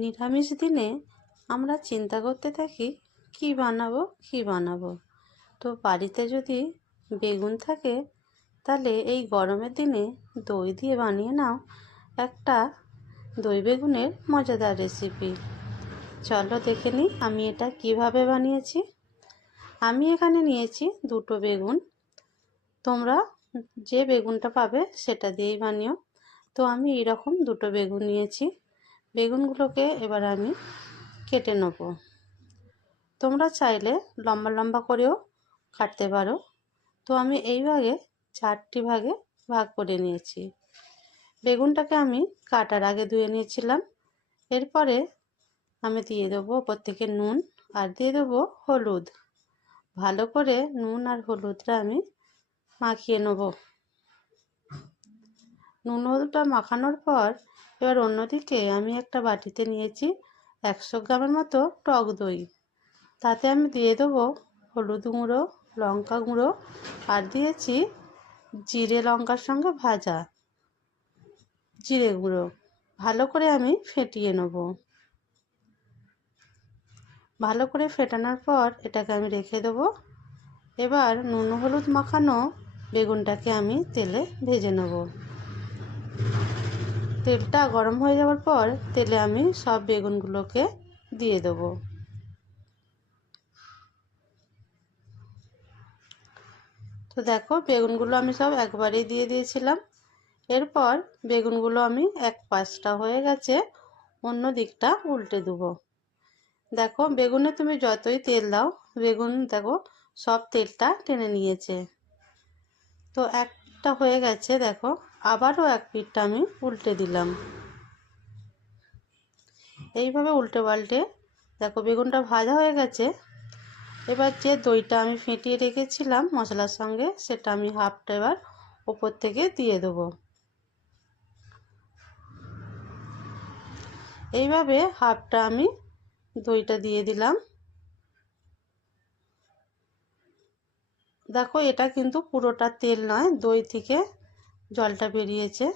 নিরামিষ দিনে আমরা চিন্তা করতে থাকি কি বানাবো। তো বাড়িতে যদি বেগুন থাকে তাহলে এই গরমের দিনে দই দিয়ে বানিয়ে নাও একটা দই বেগুনের মজাদার রেসিপি। চলো দেখে নিই আমি এটা কিভাবে বানিয়েছি। আমি এখানে নিয়েছি দুটো বেগুন। তোমরা যে বেগুনটা পাবে সেটা দিয়েই বানিও। তো আমি এইরকম দুটো বেগুন নিয়েছি। বেগুনগুলোকে এবার আমি কেটে নেব। তোমরা চাইলে লম্বা লম্বা করেও কাটতে পারো। তো আমি এইভাবে 4টি ভাগে ভাগ করে নিয়েছি। বেগুনটাকে আমি কাটার আগে ধুয়ে নিয়েছিলাম। এরপরে আমি দিয়ে দেবো ওপর থেকে নুন আর দিয়ে দেবো হলুদ। ভালো করে নুন আর হলুদটা আমি মাখিয়ে নেব। নুন হলুদটা মাখানোর পর এবার অন্যদিকে আমি একটা বাটিতে নিয়েছি 100 গ্রামের মতো টক দই। তাতে আমি দিয়ে দেবো হলুদ গুঁড়ো, লঙ্কা গুঁড়ো আর দিয়েছি জিরে লঙ্কার সঙ্গে ভাজা জিরে গুঁড়ো। ভালো করে আমি ফেটিয়ে নেব। ভালো করে ফেটানোর পর এটাকে আমি রেখে দেবো। এবার নুন হলুদ মাখানো বেগুনটাকে আমি তেলে ভেজে নেব। তেলটা গরম হয়ে যাওয়ার পর তেলে আমি সব বেগুনগুলোকে দিয়ে দেবো। তো দেখো বেগুনগুলো আমি সব একবারেই দিয়ে দিয়েছিলাম। এরপর বেগুনগুলো আমি এক পাশটা হয়ে গেছে, অন্য দিকটা উল্টে দেবো। দেখো বেগুনে তুমি যতই তেল দাও বেগুন দেখো সব তেলটা টেনে নিয়েছে। তো একটা হয়ে গেছে, দেখো আবারও এক পিঠটা আমি উল্টে দিলাম। এইভাবে উল্টে পাল্টে দেখো বেগুনটা ভাজা হয়ে গেছে। এবার যে দইটা আমি ফেটিয়ে রেখেছিলাম মশলার সঙ্গে সেটা আমি হাফটা এবার ওপর থেকে দিয়ে দেবো। এইভাবে হাফটা আমি দইটা দিয়ে দিলাম। দেখো এটা কিন্তু পুরোটা তেল নয়, দই থেকে জলটা বেরিয়েছে।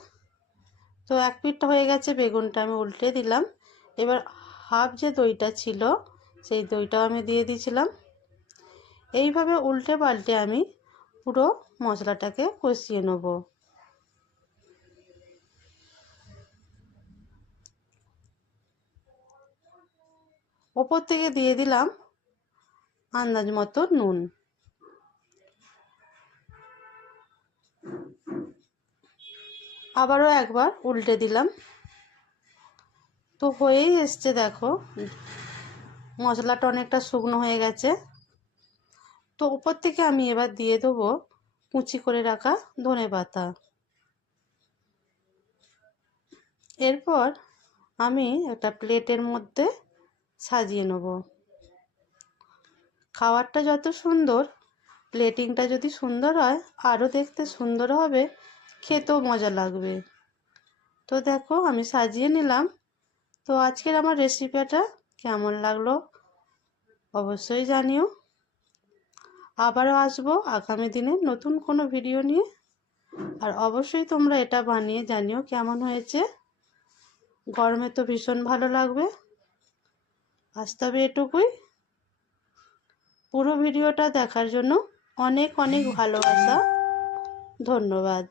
তো এক পিঠটা হয়ে গেছে, বেগুনটা আমি উল্টে দিলাম। এবার হাফ যে দইটা ছিল সেই দইটাও আমি দিয়ে দিয়েছিলাম। এইভাবে উল্টে পাল্টে আমি পুরো মশলাটাকে কষিয়ে নেব। ওপর থেকে দিয়ে দিলাম আন্দাজ মতো নুন। আবারও একবার উল্টে দিলাম। তো হয়েই এসছে, দেখো মশলাটা অনেকটা শুকনো হয়ে গেছে। তো উপর থেকে আমি এবার দিয়ে দেবো কুচি করে রাখা ধনেপাতা। এরপর আমি একটা প্লেটের মধ্যে সাজিয়ে নেব। খাবারটা যত সুন্দর, প্লেটিংটা যদি সুন্দর হয় আরও দেখতে সুন্দর হবে, খেতেও মজা লাগবে। তো দেখো আমি সাজিয়ে নিলাম। তো আজকের আমার রেসিপিটা কেমন লাগলো অবশ্যই জানিও। আবারও আসবো আগামী দিনে নতুন কোনো ভিডিও নিয়ে। আর অবশ্যই তোমরা এটা বানিয়ে জানিও কেমন হয়েছে। গরমে তো ভীষণ ভালো লাগবে। আজ তবে এটুকুই। পুরো ভিডিওটা দেখার জন্য অনেক অনেক ভালোবাসা, ধন্যবাদ।